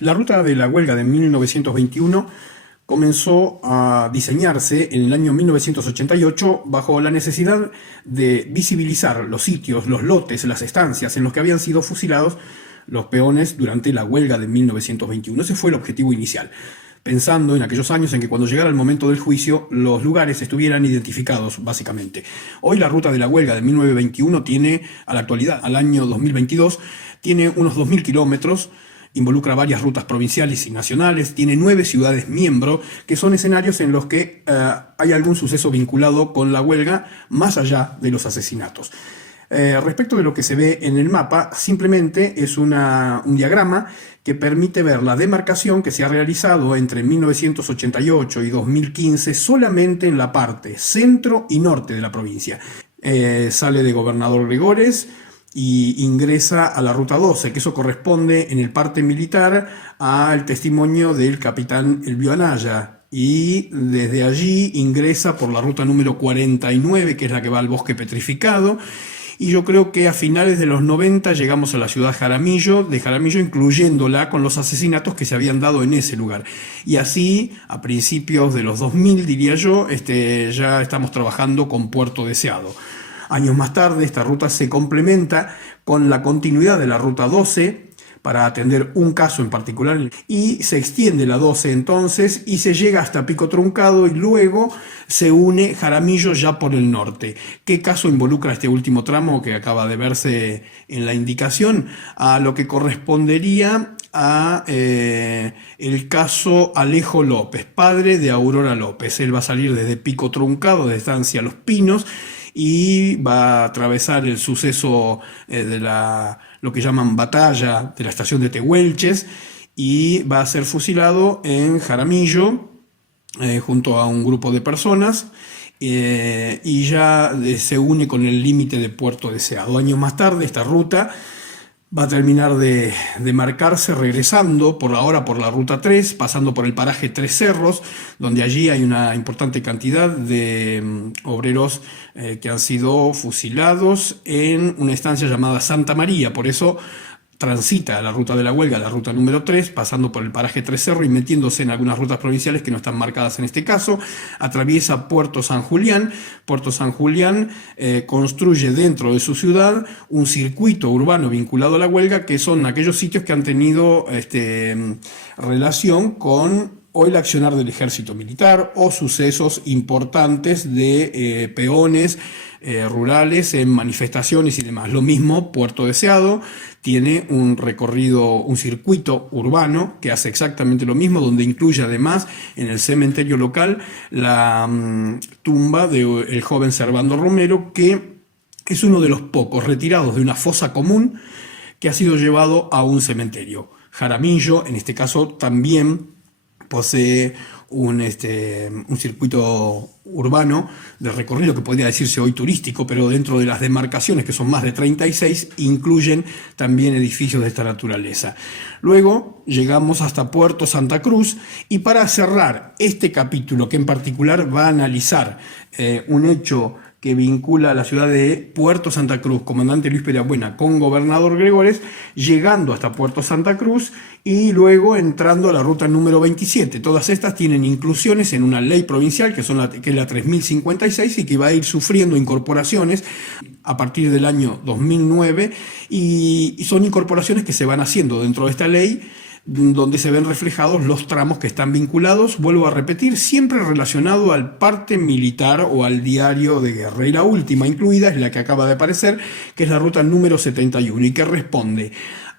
La ruta de la huelga de 1921 comenzó a diseñarse en el año 1988 bajo la necesidad de visibilizar los sitios, los lotes, las estancias en los que habían sido fusilados los peones durante la huelga de 1921. Ese fue el objetivo inicial, pensando en aquellos años en que cuando llegara el momento del juicio los lugares estuvieran identificados básicamente. Hoy la ruta de la huelga de 1921 tiene, a la actualidad, al año 2022, tiene unos 2.000 kilómetros. Involucra varias rutas provinciales y nacionales, tiene 9 ciudades miembro, que son escenarios en los que hay algún suceso vinculado con la huelga, más allá de los asesinatos. Respecto de lo que se ve en el mapa, simplemente es un diagrama que permite ver la demarcación que se ha realizado entre 1988 y 2015 solamente en la parte centro y norte de la provincia. Sale de Gobernador Gregores y ingresa a la Ruta 12, que eso corresponde en el parte militar al testimonio del capitán Elvio Anaya, y desde allí ingresa por la ruta número 49, que es la que va al Bosque Petrificado, y yo creo que a finales de los 90 llegamos a la ciudad de Jaramillo, incluyéndola con los asesinatos que se habían dado en ese lugar. Y así, a principios de los 2000, diría yo, ya estamos trabajando con Puerto Deseado. Años más tarde, esta ruta se complementa con la continuidad de la Ruta 12 para atender un caso en particular, y se extiende la 12 entonces y se llega hasta Pico Truncado, y luego se une Jaramillo ya por el norte. ¿Qué caso involucra este último tramo que acaba de verse en la indicación? A lo que correspondería a el caso Alejo López, padre de Aurora López. Él va a salir desde Pico Truncado, de Estancia Los Pinos, y va a atravesar el suceso de lo que llaman batalla de la estación de Tehuelches, y va a ser fusilado en Jaramillo junto a un grupo de personas, y ya se une con el límite de Puerto Deseado. Años más tarde, esta ruta va a terminar de marcarse regresando por ahora por la Ruta 3, pasando por el paraje Tres Cerros, donde allí hay una importante cantidad de obreros que han sido fusilados en una estancia llamada Santa María. Por eso transita la ruta de la huelga, la ruta número 3, pasando por el paraje Tres Cerros y metiéndose en algunas rutas provinciales que no están marcadas en este caso. Atraviesa Puerto San Julián. Puerto San Julián construye dentro de su ciudad un circuito urbano vinculado a la huelga, que son aquellos sitios que han tenido relación con o el accionar del ejército militar o sucesos importantes de peones rurales en manifestaciones y demás. Lo mismo Puerto Deseado tiene un recorrido, un circuito urbano que hace exactamente lo mismo, donde incluye además en el cementerio local la tumba del joven Servando Romero, que es uno de los pocos retirados de una fosa común que ha sido llevado a un cementerio. Jaramillo, en este caso, también posee un circuito urbano de recorrido que podría decirse hoy turístico, pero dentro de las demarcaciones, que son más de 36, incluyen también edificios de esta naturaleza. Luego llegamos hasta Puerto Santa Cruz, y para cerrar este capítulo, que en particular va a analizar un hecho que vincula a la ciudad de Puerto Santa Cruz, comandante Luis Perabuena, con Gobernador Gregores, llegando hasta Puerto Santa Cruz y luego entrando a la ruta número 27. Todas estas tienen inclusiones en una ley provincial que es la 3056, y que va a ir sufriendo incorporaciones a partir del año 2009, y son incorporaciones que se van haciendo dentro de esta ley, donde se ven reflejados los tramos que están vinculados, vuelvo a repetir, siempre relacionado al parte militar o al diario de guerra. Y la última incluida es la que acaba de aparecer, que es la ruta número 71, y que responde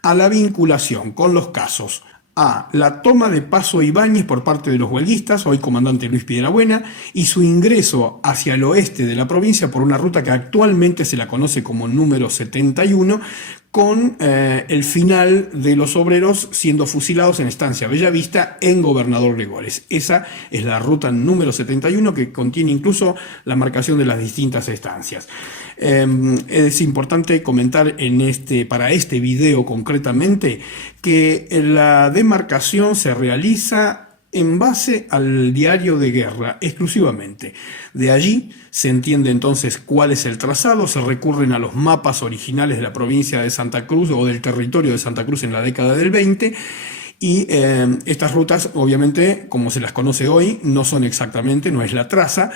a la vinculación con los casos a la toma de Paso Ibáñez por parte de los huelguistas, hoy comandante Luis Piedrabuena, y su ingreso hacia el oeste de la provincia por una ruta que actualmente se la conoce como número 71, con el final de los obreros siendo fusilados en Estancia Bellavista, en Gobernador Gregores. Esa es la ruta número 71, que contiene incluso la marcación de las distintas estancias. Es importante comentar para este video concretamente, que la demarcación se realiza en base al diario de guerra exclusivamente. De allí se entiende entonces cuál es el trazado, se recurren a los mapas originales de la provincia de Santa Cruz o del territorio de Santa Cruz en la década del 20, Y estas rutas, obviamente, como se las conoce hoy, no son exactamente, no es la traza,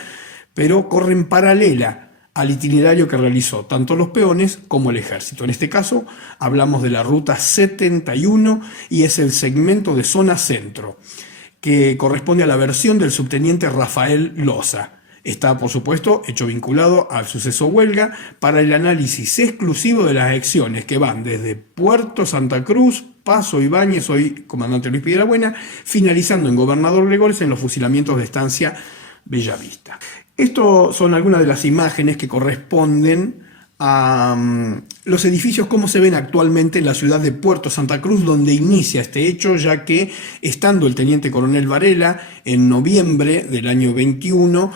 pero corren paralela al itinerario que realizó tanto los peones como el ejército. En este caso, hablamos de la ruta 71 y es el segmento de zona centro, que corresponde a la versión del subteniente Rafael Loza. Está, por supuesto, hecho vinculado al suceso Huelga para el análisis exclusivo de las acciones que van desde Puerto Santa Cruz, Paso Ibáñez, hoy comandante Luis Piedrabuena, finalizando en Gobernador Gregores en los fusilamientos de estancia Bellavista. Estas son algunas de las imágenes que corresponden a los edificios como se ven actualmente en la ciudad de Puerto Santa Cruz, donde inicia este hecho, ya que estando el teniente coronel Varela en noviembre del año 21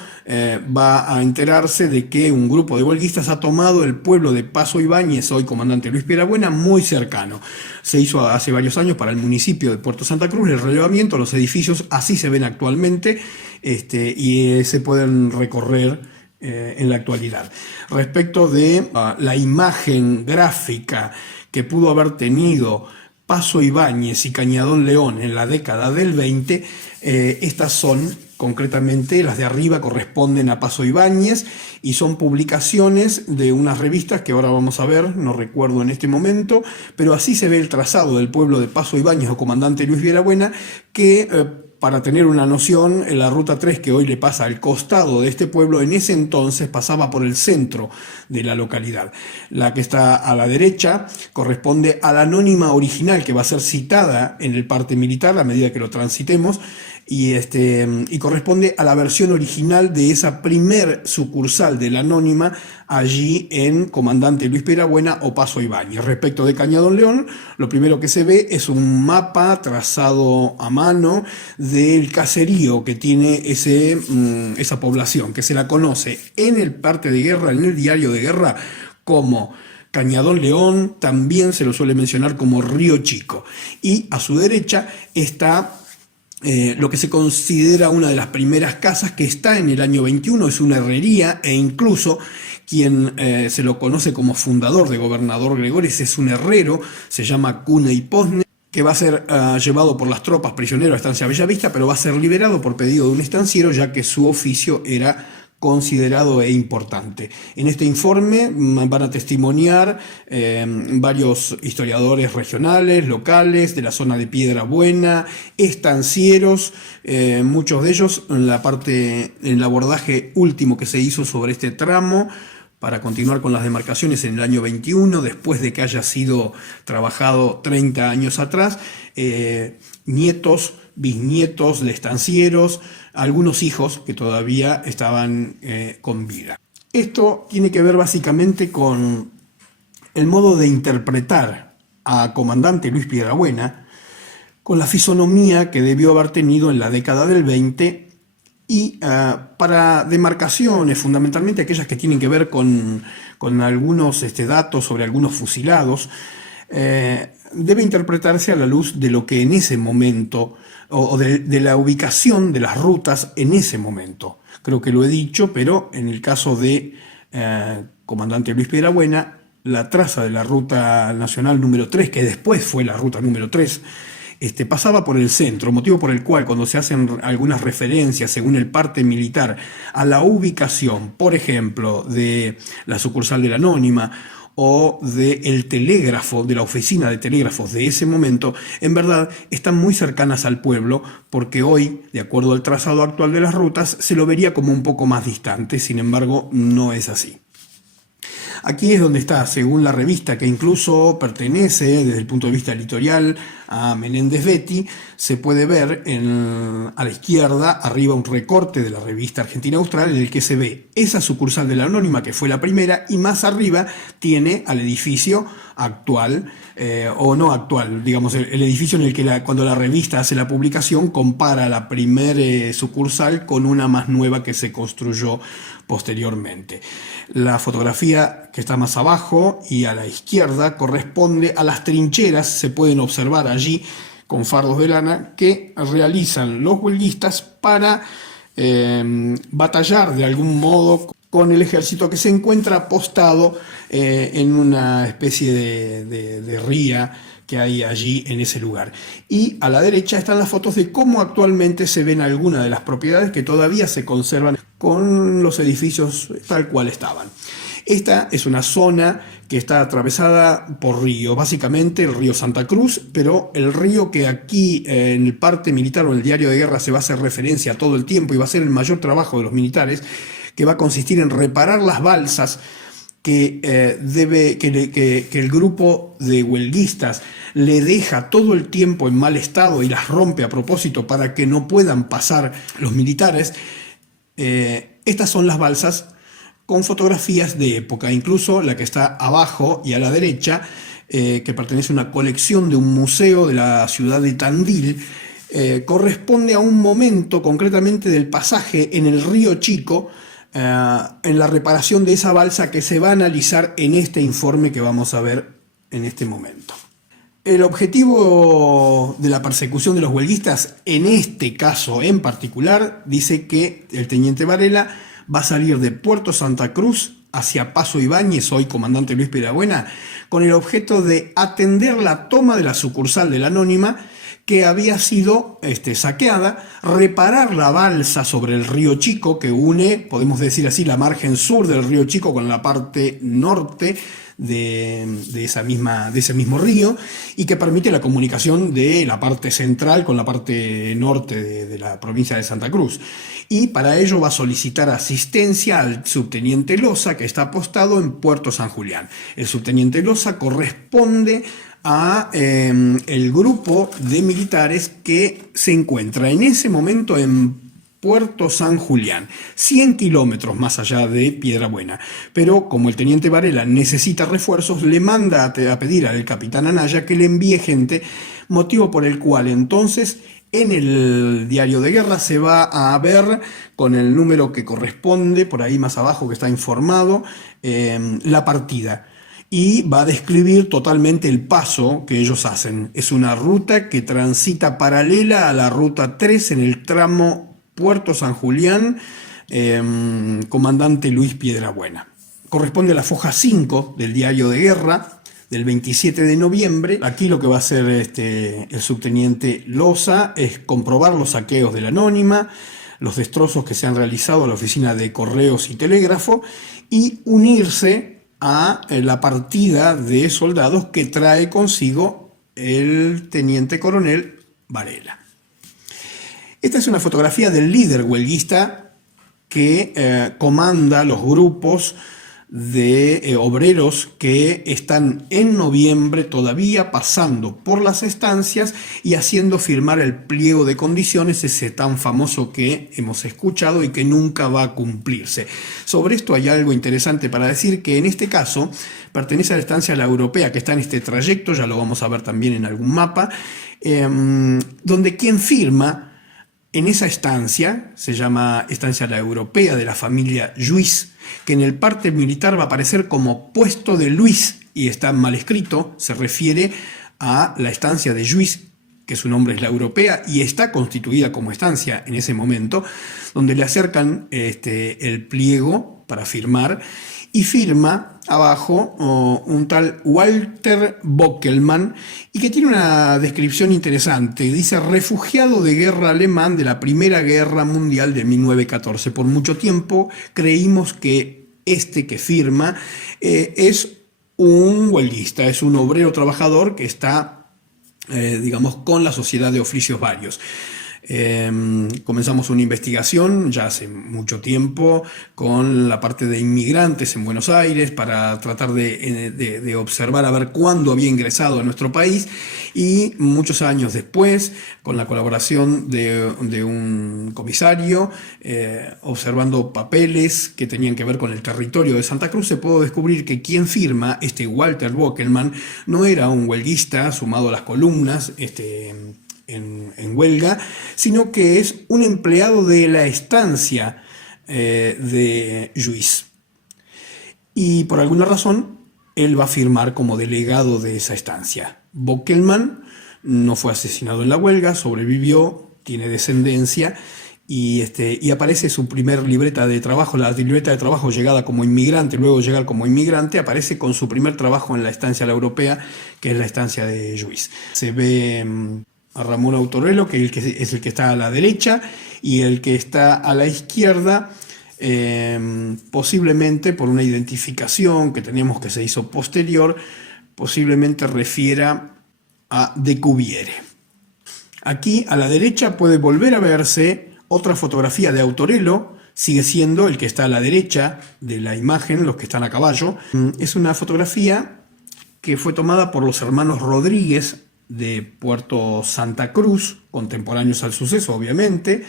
va a enterarse de que un grupo de huelguistas ha tomado el pueblo de Paso Ibáñez, hoy comandante Luis Piedrabuena, muy cercano. Se hizo hace varios años para el municipio de Puerto Santa Cruz el relevamiento, los edificios así se ven actualmente y se pueden recorrer en la actualidad. Respecto de la imagen gráfica que pudo haber tenido Paso Ibáñez y Cañadón León en la década del 20, estas son concretamente las de arriba, corresponden a Paso Ibáñez y son publicaciones de unas revistas que ahora vamos a ver, no recuerdo en este momento, pero así se ve el trazado del pueblo de Paso Ibáñez o comandante Luis Piedrabuena, que para tener una noción, la ruta 3 que hoy le pasa al costado de este pueblo, en ese entonces pasaba por el centro de la localidad. La que está a la derecha corresponde a la anónima original que va a ser citada en el parte militar a medida que lo transitemos y corresponde a la versión original de esa primer sucursal de la anónima allí en Comandante Luis Piedrabuena o Paso Ibáñez. Respecto de Cañadón León, lo primero que se ve es un mapa trazado a mano del caserío que tiene esa población, que se la conoce en el parte de guerra, en el diario de guerra, como Cañadón León, también se lo suele mencionar como Río Chico. Y a su derecha está lo que se considera una de las primeras casas que está en el año 21, es una herrería, e incluso quien se lo conoce como fundador de Gobernador Gregores es un herrero, se llama Cune y Posne, que va a ser llevado por las tropas prisionero a Estancia Bellavista, pero va a ser liberado por pedido de un estanciero, ya que su oficio era considerado e importante. En este informe van a testimoniar varios historiadores regionales, locales, de la zona de Piedrabuena, estancieros, muchos de ellos en el abordaje último que se hizo sobre este tramo, para continuar con las demarcaciones en el año 21, después de que haya sido trabajado 30 años atrás, nietos, bisnietos de estancieros, algunos hijos que todavía estaban con vida. Esto tiene que ver básicamente con el modo de interpretar a comandante Luis Piedrabuena, con la fisonomía que debió haber tenido en la década del 20 y para demarcaciones, fundamentalmente aquellas que tienen que ver con algunos datos sobre algunos fusilados, debe interpretarse a la luz de lo que en ese momento, o de la ubicación de las rutas en ese momento. Creo que lo he dicho, pero en el caso de comandante Luis Piedrabuena, la traza de la ruta nacional número 3, que después fue la ruta número 3, pasaba por el centro, motivo por el cual cuando se hacen algunas referencias según el parte militar a la ubicación, por ejemplo, de la sucursal de la Anónima o del telégrafo, de la oficina de telégrafos de ese momento, en verdad están muy cercanas al pueblo, porque hoy, de acuerdo al trazado actual de las rutas, se lo vería como un poco más distante, sin embargo, no es así. Aquí es donde está, según la revista, que incluso pertenece desde el punto de vista editorial a Menéndez Betti, se puede ver a la izquierda, arriba, un recorte de la revista Argentina Austral en el que se ve esa sucursal de la Anónima, que fue la primera, y más arriba tiene al edificio actual, o no actual, digamos, el edificio en el que cuando la revista hace la publicación compara la primer sucursal con una más nueva que se construyó posteriormente. La fotografía que está más abajo y a la izquierda corresponde a las trincheras, se pueden observar allí con fardos de lana, que realizan los huelguistas para batallar de algún modo con el ejército que se encuentra apostado en una especie de ría que hay allí en ese lugar. Y a la derecha están las fotos de cómo actualmente se ven algunas de las propiedades que todavía se conservan con los edificios tal cual estaban. Esta es una zona que está atravesada por ríos, básicamente el río Santa Cruz, pero el río que aquí en el parte militar o en el diario de guerra se va a hacer referencia todo el tiempo y va a ser el mayor trabajo de los militares, que va a consistir en reparar las balsas que el grupo de huelguistas le deja todo el tiempo en mal estado y las rompe a propósito para que no puedan pasar los militares. Estas son las balsas con fotografías de época, incluso la que está abajo y a la derecha, que pertenece a una colección de un museo de la ciudad de Tandil, corresponde a un momento concretamente del pasaje en el río Chico, en la reparación de esa balsa que se va a analizar en este informe que vamos a ver en este momento. El objetivo de la persecución de los huelguistas, en este caso en particular, dice que el teniente Varela va a salir de Puerto Santa Cruz hacia Paso Ibáñez, hoy comandante Luis Piedrabuena, con el objeto de atender la toma de la sucursal de la Anónima que había sido saqueada, reparar la balsa sobre el río Chico que une, podemos decir así, la margen sur del río Chico con la parte norte de ese mismo río, y que permite la comunicación de la parte central con la parte norte de la provincia de Santa Cruz. Y para ello va a solicitar asistencia al subteniente Loza, que está apostado en Puerto San Julián. El subteniente Loza corresponde a el grupo de militares que se encuentra en ese momento en Puerto San Julián, 100 kilómetros más allá de Piedrabuena. Pero como el teniente Varela necesita refuerzos, le manda a pedir al capitán Anaya que le envíe gente, motivo por el cual entonces en el diario de guerra se va a ver con el número que corresponde, por ahí más abajo que está informado, la partida. Y va a describir totalmente el paso que ellos hacen. Es una ruta que transita paralela a la ruta 3 en el tramo Puerto San Julián, comandante Luis Piedrabuena. Corresponde a la foja 5 del diario de guerra del 27 de noviembre. Aquí lo que va a hacer el subteniente Loza es comprobar los saqueos de la Anónima, los destrozos que se han realizado a la oficina de correos y telégrafo, y unirse a la partida de soldados que trae consigo el teniente coronel Varela. Esta es una fotografía del líder huelguista que comanda los grupos de obreros que están en noviembre todavía pasando por las estancias y haciendo firmar el pliego de condiciones, ese tan famoso que hemos escuchado y que nunca va a cumplirse. Sobre esto hay algo interesante para decir, que en este caso pertenece a la estancia La Europea, que está en este trayecto, ya lo vamos a ver también en algún mapa, donde quien firma en esa estancia, se llama Estancia La Europea de la familia Lluís, que en el parte militar va a aparecer como puesto de Luis y está mal escrito, se refiere a la estancia de Lluís, que su nombre es La Europea y está constituida como estancia en ese momento, donde le acercan el pliego para firmar, y firma abajo un tal Walter Bockelmann, y que tiene una descripción interesante. Dice: refugiado de guerra alemán de la Primera Guerra Mundial de 1914. Por mucho tiempo creímos que que firma es un huelguista, es un obrero trabajador que está, digamos, con la Sociedad de Oficios Varios. Comenzamos una investigación ya hace mucho tiempo con la parte de inmigrantes en Buenos Aires para tratar de observar a ver cuándo había ingresado a nuestro país, y muchos años después, con la colaboración de un comisario, observando papeles que tenían que ver con el territorio de Santa Cruz, se pudo descubrir que quien firma, Walter Bockelmann, no era un huelguista sumado a las columnas en huelga, sino que es un empleado de la estancia de Lluís. Y por alguna razón, él va a firmar como delegado de esa estancia. Bockelmann no fue asesinado en la huelga, sobrevivió, tiene descendencia y aparece su primer libreta de trabajo, la libreta de trabajo llegada como inmigrante, luego llegar como inmigrante, aparece con su primer trabajo en la estancia La Europea, que es la estancia de Lluís. Se ve a Ramón Autorello, que es el que está a la derecha, y el que está a la izquierda, posiblemente por una identificación que tenemos que se hizo posterior, posiblemente refiera a de Cuviere. Aquí a la derecha puede volver a verse otra fotografía de Autorello, sigue siendo el que está a la derecha de la imagen, los que están a caballo. Es una fotografía que fue tomada por los hermanos Rodríguez de Puerto Santa Cruz, contemporáneos al suceso obviamente,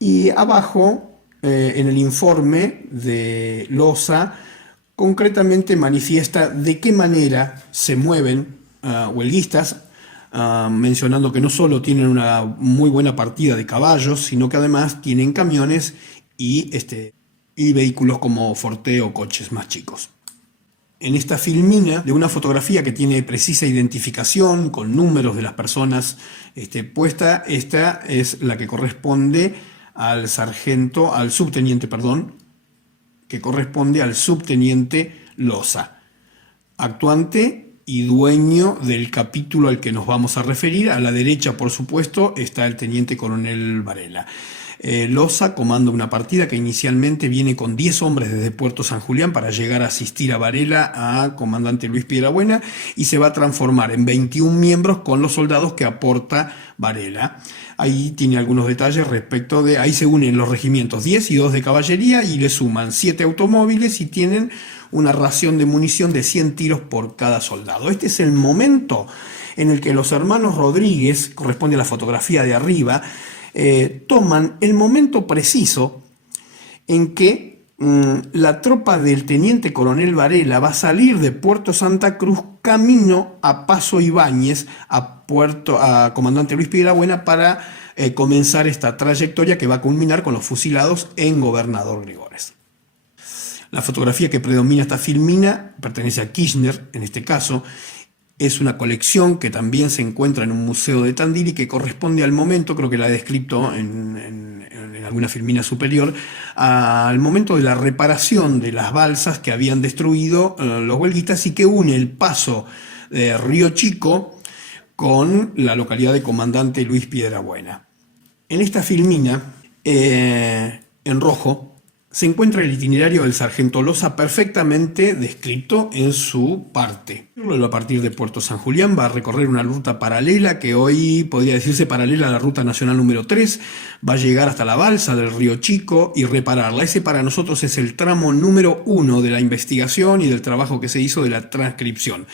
y abajo en el informe de Loza concretamente manifiesta de qué manera se mueven huelguistas, mencionando que no solo tienen una muy buena partida de caballos, sino que además tienen camiones y vehículos como Forte o coches más chicos. En esta filmina de una fotografía que tiene precisa identificación con números de las personas puesta, esta es la que corresponde al subteniente, que corresponde al subteniente Loza, actuante y dueño del capítulo al que nos vamos a referir. A la derecha, por supuesto, está el teniente coronel Varela. Loza comanda una partida que inicialmente viene con 10 hombres desde Puerto San Julián para llegar a asistir a Varela, a comandante Luis Piedrabuena, y se va a transformar en 21 miembros con los soldados que aporta Varela. Ahí tiene algunos detalles respecto de... Ahí se unen los regimientos 10 y 2 de caballería y le suman 7 automóviles y tienen una ración de munición de 100 tiros por cada soldado. Este es el momento en el que los hermanos Rodríguez, corresponde a la fotografía de arriba, toman el momento preciso en que la tropa del teniente coronel Varela va a salir de Puerto Santa Cruz camino a Paso Ibáñez, a comandante Luis Piedrabuena, para comenzar esta trayectoria que va a culminar con los fusilados en Gobernador Gregores. La fotografía que predomina esta filmina pertenece a Kirchner, en este caso. Es una colección que también se encuentra en un museo de Tandil y que corresponde al momento, creo que la he descrito en alguna filmina superior, al momento de la reparación de las balsas que habían destruido los huelguistas y que une el paso de Río Chico con la localidad de Comandante Luis Piedrabuena. En esta filmina, en rojo, se encuentra el itinerario del sargento Loza perfectamente descrito en su parte. A partir de Puerto San Julián va a recorrer una ruta paralela que hoy podría decirse paralela a la ruta nacional número 3, va a llegar hasta la balsa del Río Chico y repararla. Ese para nosotros es el tramo número 1 de la investigación y del trabajo que se hizo de la transcripción.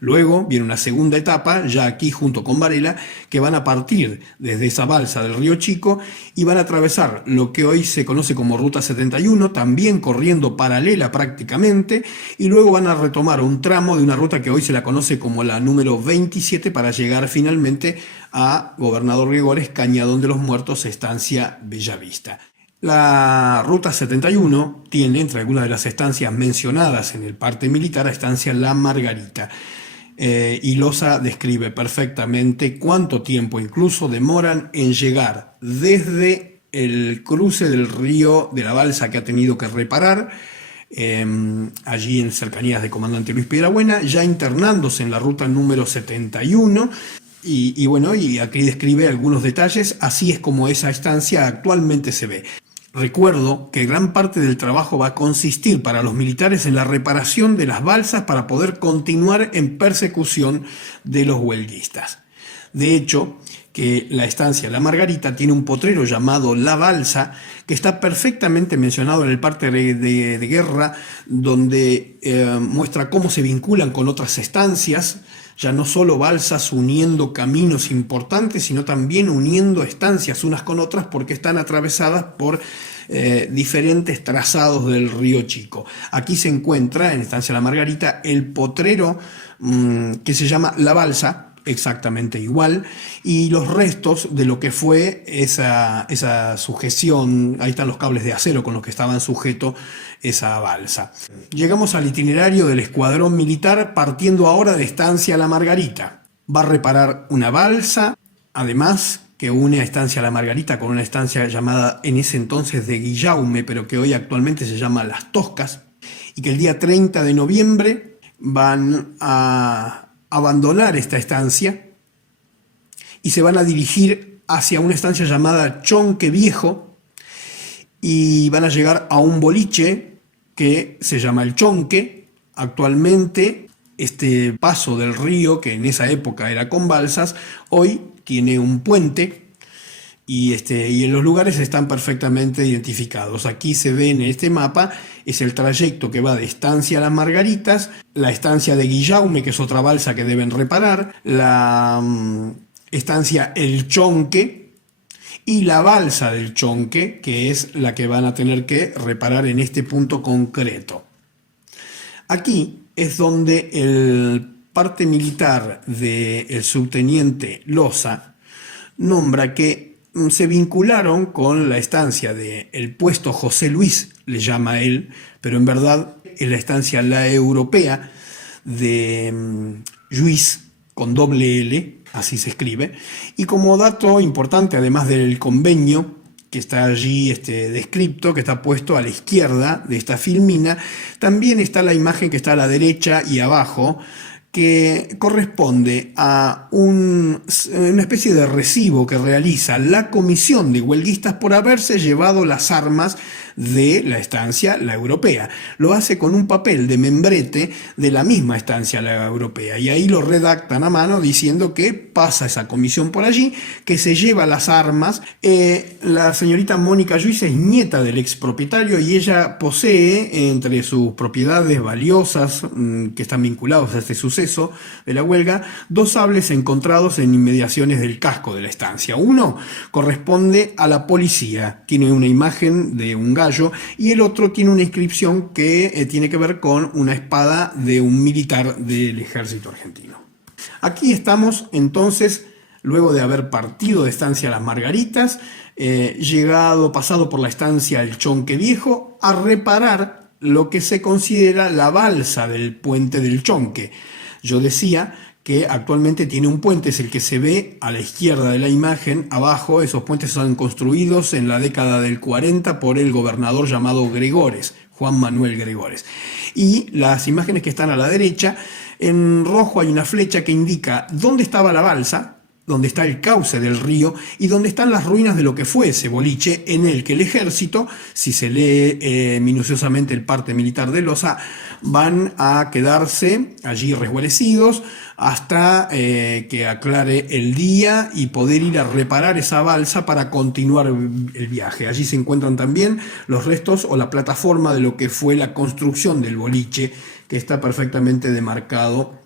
Luego viene una segunda etapa, ya aquí junto con Varela, que van a partir desde esa balsa del Río Chico y van a atravesar lo que hoy se conoce como Ruta 71, también corriendo paralela prácticamente, y luego van a retomar un tramo de una ruta que hoy se la conoce como la número 27 para llegar finalmente a Gobernador Gregores, Cañadón de los Muertos, estancia Bellavista. La Ruta 71 tiene, entre algunas de las estancias mencionadas en el parte militar, a estancia La Margarita. Y Loza describe perfectamente cuánto tiempo incluso demoran en llegar desde el cruce del río de la balsa que ha tenido que reparar, allí en cercanías de Comandante Luis Piedrabuena, ya internándose en la ruta número 71. Y aquí describe algunos detalles. Así es como esa estancia actualmente se ve. Recuerdo que gran parte del trabajo va a consistir para los militares en la reparación de las balsas para poder continuar en persecución de los huelguistas. De hecho, que la estancia La Margarita tiene un potrero llamado La Balsa, que está perfectamente mencionado en el parte de guerra, donde muestra cómo se vinculan con otras estancias, ya no solo balsas uniendo caminos importantes, sino también uniendo estancias unas con otras porque están atravesadas por diferentes trazados del Río Chico. Aquí se encuentra, en Estancia La Margarita, el potrero que se llama La Balsa, exactamente igual, y los restos de lo que fue esa sujeción. Ahí están los cables de acero con los que estaban sujetos esa balsa. Llegamos al itinerario del escuadrón militar partiendo ahora de Estancia La Margarita. Va a reparar una balsa, además que une a Estancia La Margarita con una estancia llamada en ese entonces de Guillaume, pero que hoy actualmente se llama Las Toscas, y que el día 30 de noviembre van a abandonar esta estancia y se van a dirigir hacia una estancia llamada Chonque Viejo, y van a llegar a un boliche que se llama El Chonque. Actualmente este paso del río, que en esa época era con balsas, hoy tiene un puente y en los lugares están perfectamente identificados. Aquí se ve en este mapa, es el trayecto que va de Estancia Las Margaritas, la estancia de Guillaume, que es otra balsa que deben reparar, la estancia El Chonque y la balsa del Chonque, que es la que van a tener que reparar en este punto concreto. Aquí es donde el parte militar del subteniente Loza nombra que se vincularon con la estancia del puesto José Luis, le llama él, pero en verdad es la estancia La Europea de Lluís, con doble L, así se escribe. Y como dato importante, además del convenio que está allí descripto, que está puesto a la izquierda de esta filmina, también está la imagen que está a la derecha y abajo, que corresponde a una especie de recibo que realiza la comisión de huelguistas por haberse llevado las armas de la estancia La Europea. Lo hace con un papel de membrete de la misma estancia La Europea, y ahí lo redactan a mano diciendo que pasa esa comisión por allí, que se lleva las armas. La señorita Mónica Lluís es nieta del expropietario y ella posee entre sus propiedades valiosas que están vinculados a este suceso de la huelga, 2 sables encontrados en inmediaciones del casco de la estancia. Uno corresponde a la policía, tiene una imagen de un gallo, y el otro tiene una inscripción que tiene que ver con una espada de un militar del ejército argentino. Aquí estamos entonces, luego de haber partido de Estancia Las Margaritas, pasado por la estancia El Chonque Viejo, a reparar lo que se considera la balsa del puente del Chonque. Yo decía que actualmente tiene un puente, es el que se ve a la izquierda de la imagen, abajo. Esos puentes son construidos en la década del 40 por el gobernador llamado Gregores, Juan Manuel Gregores. Y las imágenes que están a la derecha, en rojo hay una flecha que indica dónde estaba la balsa, donde está el cauce del río y donde están las ruinas de lo que fue ese boliche, en el que el ejército, si se lee minuciosamente el parte militar de Loza, van a quedarse allí resguarecidos hasta que aclare el día y poder ir a reparar esa balsa para continuar el viaje. Allí se encuentran también los restos o la plataforma de lo que fue la construcción del boliche, que está perfectamente demarcado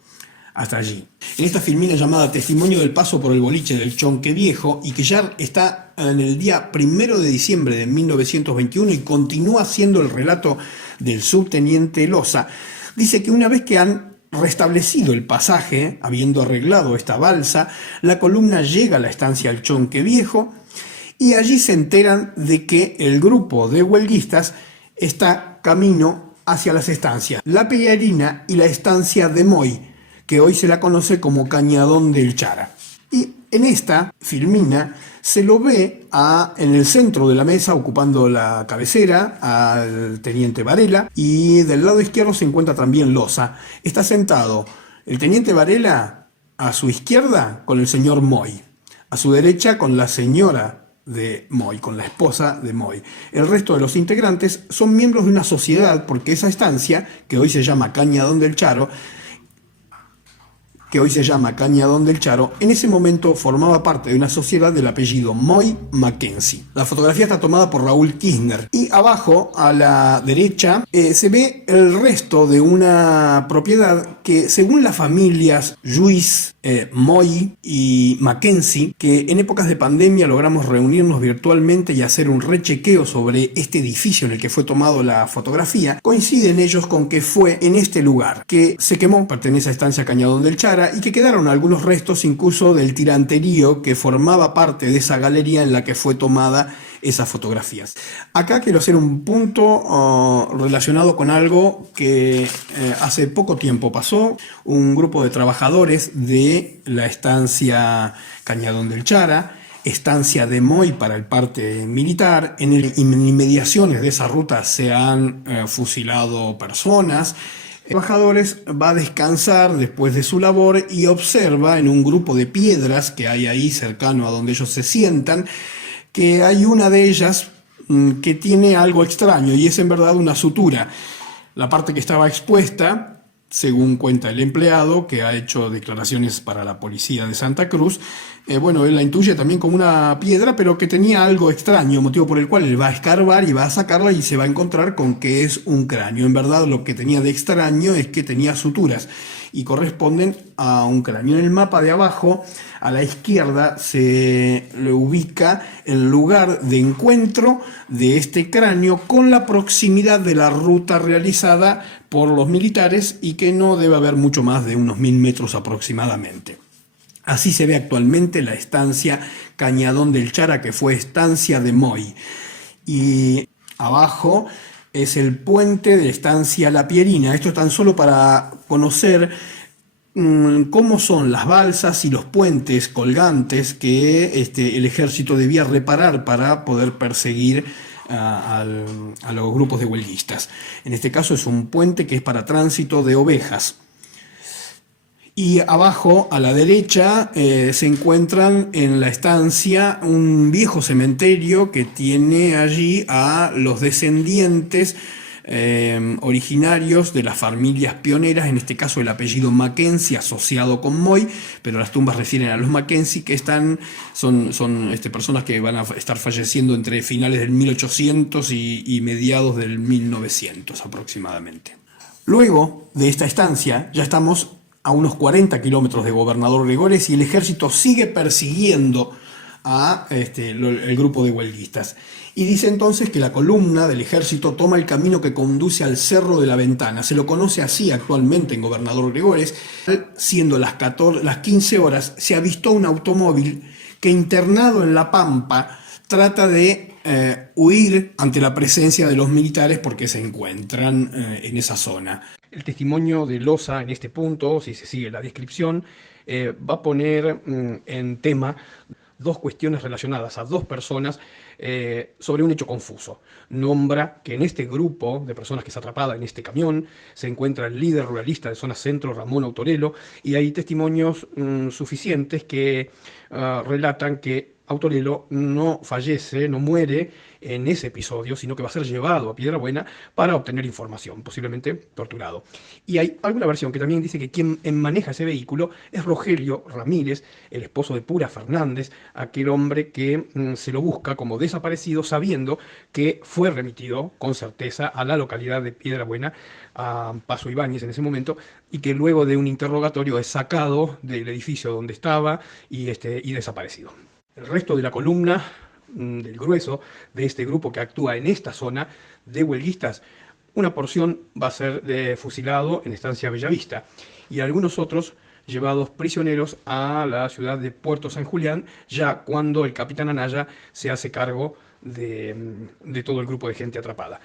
hasta allí. En esta filmina llamada Testimonio del paso por el boliche del Chonque Viejo, y que ya está en el día 1 de diciembre de 1921 y continúa siendo el relato del subteniente Loza, dice que una vez que han restablecido el pasaje, habiendo arreglado esta balsa, la columna llega a la estancia El Chonque Viejo y allí se enteran de que el grupo de huelguistas está camino hacia las estancias La Pellarina y la estancia de Moy, que hoy se la conoce como Cañadón del Chara. Y en esta filmina se lo ve en el centro de la mesa, ocupando la cabecera, al teniente Varela, y del lado izquierdo se encuentra también Loza. Está sentado el teniente Varela a su izquierda con el señor Moy, a su derecha con la señora de Moy, con la esposa de Moy. El resto de los integrantes son miembros de una sociedad, porque esa estancia, que hoy se llama Cañadón del Charo, en ese momento formaba parte de una sociedad del apellido Moy Mackenzie. La fotografía está tomada por Raúl Kirchner. Y abajo, a la derecha, se ve el resto de una propiedad que, según las familias Lluís, Moy y Mackenzie, que en épocas de pandemia logramos reunirnos virtualmente y hacer un rechequeo sobre este edificio en el que fue tomado la fotografía, coinciden ellos con que fue en este lugar que se quemó, pertenece a Estancia Cañadón del Chara, y que quedaron algunos restos incluso del tiranterío que formaba parte de esa galería en la que fue tomada esas fotografías. Acá quiero hacer un punto relacionado con algo que hace poco tiempo pasó. Un grupo de trabajadores de la estancia Cañadón del Chara estancia de Moy para el parte militar. En inmediaciones de esa ruta se han fusilado personas. Trabajadores va a descansar después de su labor y observa en un grupo de piedras que hay ahí cercano a donde ellos se sientan, que hay una de ellas que tiene algo extraño y es en verdad una sutura. La parte que estaba expuesta, según cuenta el empleado, que ha hecho declaraciones para la policía de Santa Cruz, bueno, él la intuye también como una piedra, pero que tenía algo extraño, motivo por el cual él va a escarbar y va a sacarla y se va a encontrar con que es un cráneo. En verdad, lo que tenía de extraño es que tenía suturas y corresponden a un cráneo. En el mapa de abajo, a la izquierda, se le ubica el lugar de encuentro de este cráneo con la proximidad de la ruta realizada por los militares y que no debe haber mucho más de unos 1000 metros aproximadamente. Así se ve actualmente la estancia Cañadón del Chara, que fue estancia de Moy. Y abajo es el puente de estancia La Pierina. Esto tan solo para conocer cómo son las balsas y los puentes colgantes que el ejército debía reparar para poder perseguir a los grupos de huelguistas. En este caso es un puente que es para tránsito de ovejas. Y abajo, a la derecha, se encuentran en la estancia un viejo cementerio que tiene allí a los descendientes originarios de las familias pioneras, en este caso el apellido Mackenzie asociado con Moy, pero las tumbas refieren a los Mackenzie, que son personas que van a estar falleciendo entre finales del 1800 y mediados del 1900 aproximadamente. Luego de esta estancia ya estamos a unos 40 kilómetros de Gobernador Gregores y el ejército sigue persiguiendo a el grupo de huelguistas. Y dice entonces que la columna del ejército toma el camino que conduce al Cerro de la Ventana. Se lo conoce así actualmente en Gobernador Gregores. Siendo las 15 horas, se avistó un automóvil que, internado en la pampa, trata de huir ante la presencia de los militares porque se encuentran en esa zona. El testimonio de Loza en este punto, si se sigue la descripción, va a poner en tema dos cuestiones relacionadas a dos personas sobre un hecho confuso. Nombra que en este grupo de personas que está atrapada en este camión se encuentra el líder ruralista de zona centro, Ramón Autorelo, y hay testimonios suficientes que relatan que Autorelo no fallece, no muere en ese episodio, sino que va a ser llevado a Piedrabuena para obtener información, posiblemente torturado. Y hay alguna versión que también dice que quien maneja ese vehículo es Rogelio Ramírez, el esposo de Pura Fernández, aquel hombre que se lo busca como desaparecido, sabiendo que fue remitido con certeza a la localidad de Piedrabuena, a Paso Ibáñez en ese momento, y que luego de un interrogatorio es sacado del edificio donde estaba y desaparecido. El resto de la columna, del grueso de este grupo que actúa en esta zona de huelguistas, una porción va a ser fusilado en Estancia Bellavista y algunos otros llevados prisioneros a la ciudad de Puerto San Julián, ya cuando el capitán Anaya se hace cargo de todo el grupo de gente atrapada.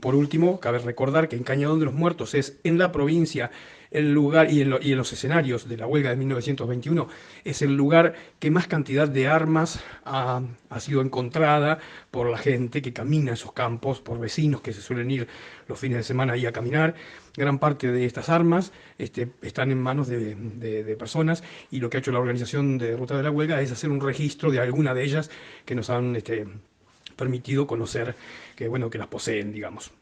Por último, cabe recordar que en Cañadón de los Muertos es en la provincia el lugar, y en los escenarios de la huelga de 1921, es el lugar que más cantidad de armas ha sido encontrada por la gente que camina en esos campos, por vecinos que se suelen ir los fines de semana ahí a caminar. Gran parte de estas armas están en manos de personas, y lo que ha hecho la organización de Ruta de la Huelga es hacer un registro de alguna de ellas que nos han permitido conocer que las poseen, digamos.